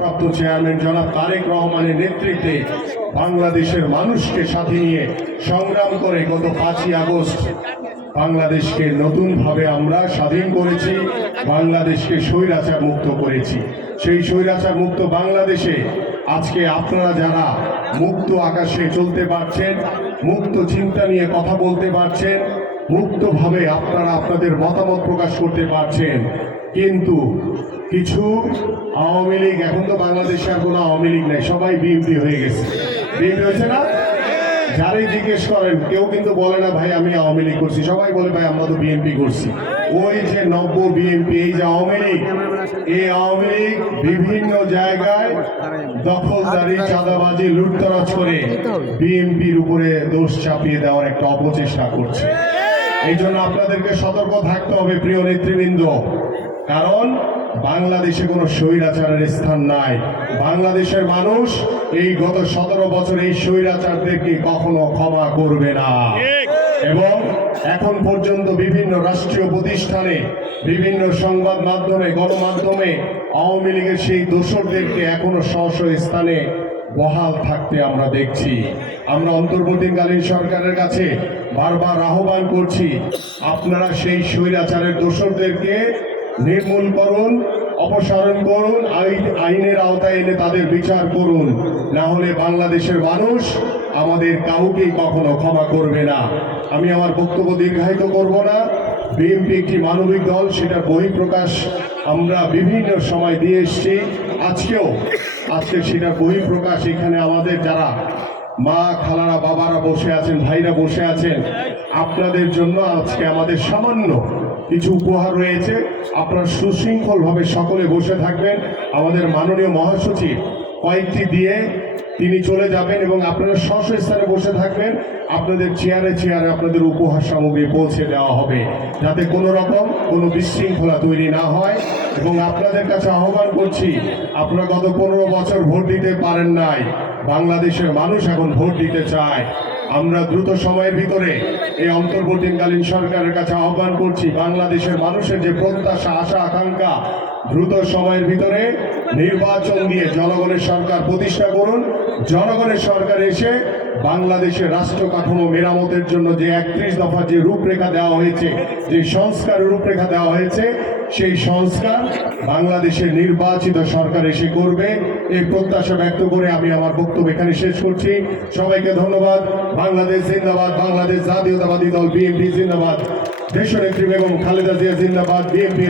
ভারপ্রাপ্ত চেয়ারম্যান জনাব তারেক রহমানের নেতৃত্বে বাংলাদেশের মানুষকে সাথে নিয়ে সংগ্রাম করে গত 5ই আগস্ট বাংলাদেশকে নতুনভাবে আমরা স্বাধীন করেছি, বাংলাদেশকে স্বৈরাচার মুক্ত করেছি। সেই স্বৈরাচার মুক্ত বাংলাদেশে আজকে আপনারা যারা মুক্ত আকাশে চলতে পারছেন, মুক্ত চিন্তা নিয়ে কথা বলতে পারছেন, মুক্তভাবে আপনারা আপনাদের মতামত প্রকাশ করতে পারছেন, কিন্তু কিছু আওয়ামী লীগ, এখন তো বাংলাদেশে আর কোনো আওয়ামী লীগ নাই, সবাই বিএনপি হয়ে গেছে। বিএনপি হয়েছে না? যারাই জিজ্ঞেস করেন কেউ কিন্তু বলে না ভাই আমি আওয়ামী লীগ করছি, সবাই বলে ভাই আমরা তো বিএনপি করছি। ওই যে নব্য বিএনপি, এই যে আওয়ামী লীগ, এই আওয়ামী লীগ বিভিন্ন জায়গায় দখলদারি, চাঁদাবাজি, লুটতরাজ করে বিএনপির উপরে দোষ চাপিয়ে দেওয়ার একটা অপচেষ্টা করছে। এই জন্য আপনাদেরকে সতর্ক থাকতে হবে প্রিয় নেতৃবৃন্দ, কারণ বাংলাদেশে কোনো স্বৈরাচারের স্থান নাই। বাংলাদেশের মানুষ এই গত 17 বছর এই স্বৈরাচারদেরকে কখনো ক্ষমা করবে না। এবং এখন পর্যন্ত বিভিন্ন রাষ্ট্রীয় প্রতিষ্ঠানে, বিভিন্ন সংবাদ মাধ্যমে, গণমাধ্যমে আওয়ামী লীগের সেই দোসরদেরকে এখনো স্ব স্থানে বহাল থাকতে আমরা দেখছি। আমরা অন্তর্বর্তীকালীন সরকারের কাছে বারবার আহ্বান করছি, আপনারা সেই স্বৈরাচারের দোসরদেরকে নির্মূল করুন, অপসারণ করুন, আইনের আওতায় এনে তাদের বিচার করুন, না হলে বাংলাদেশের মানুষ আমাদের কাউকেই কখনো ক্ষমা করবে না। আমি আমার বক্তব্য দীর্ঘায়িত করব না। বিএনপি একটি মানবিক দল, সেটার বহিঃপ্রকাশ আমরা বিভিন্ন সময় দিয়ে এসেছি। আজকে সেটার বহিঃপ্রকাশ এখানে আমাদের যারা মা, খালারা, বাবারা বসে আছেন, ভাইরা বসে আছেন, আপনাদের জন্য আজকে আমাদের সামান্য কিছু উপহার রয়েছে। আপনারা সুশৃঙ্খলভাবে সকলে বসে থাকবেন। আমাদের মাননীয় মহাসচিব কয়েকটি দিয়ে তিনি চলে যাবেন এবং আপনারা স্ব স্থানে বসে থাকবেন। আপনাদের চেয়ারে চেয়ারে আপনাদের উপহার সামগ্রী পৌঁছে দেওয়া হবে, যাতে কোনো রকম কোনো বিশৃঙ্খলা তৈরি না হয়। এবং আপনাদের কাছে আহ্বান করছি, আপনারা গত 15 বছর ভোট দিতে পারেন নাই, বাংলাদেশের মানুষ এখন ভোট দিতে চায়। আমরা দ্রুত সময়ের ভিতরে এই অন্তর্বর্তীকালীন সরকারের কাছে আহ্বান করছি, বাংলাদেশের মানুষের যে প্রত্যাশা, আশা, আকাঙ্ক্ষা, দ্রুত সময়ের ভিতরে নির্বাচন দিয়ে জনগণের সরকার প্রতিষ্ঠা করুন। জনগণের সরকার এসে বাংলাদেশের রাষ্ট্র কাঠামো মেরামতের জন্য যে 31 দফা যে রূপরেখা দেওয়া হয়েছে, যে সংস্কারের রূপরেখা দেওয়া হয়েছে, সেই সংস্কার বাংলাদেশের নির্বাচিত সরকার এসে করবে, এই প্রত্যাশা ব্যক্ত করে আমি আমার বক্তব্য এখানে শেষ করছি। সবাইকে ধন্যবাদ। বাংলাদেশ জিন্দাবাদ, বাংলাদেশ জাতীয়তাবাদী দল বিএনপি জিন্দাবাদ, দেশনেত্রী বেগম খালেদা জিয়া জিন্দাবাদ, বিএনপি